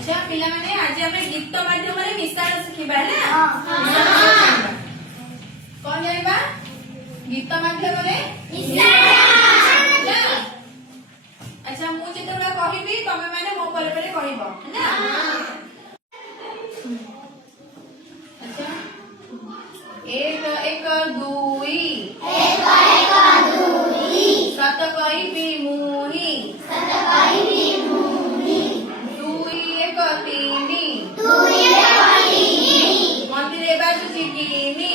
अच्छा पिलाने आज આપણે ગીત માધ્યમରେ ମିଶାଣ ଶିଖିବା ହେଲା કોણ ଜାଣିବା ଗୀତ ମାଧ୍ୟମରେ ମିଶାଣ अच्छा ମୁଁ ଯେତେବେଳେ କହିବି ତମେ ମାନେ ମୋ ପରେ ପରେ କହିବ ହେଲା अच्छा एक एक दुई सत कहबी मुही दुई एक तीनी मंदिरे बाजुची किनी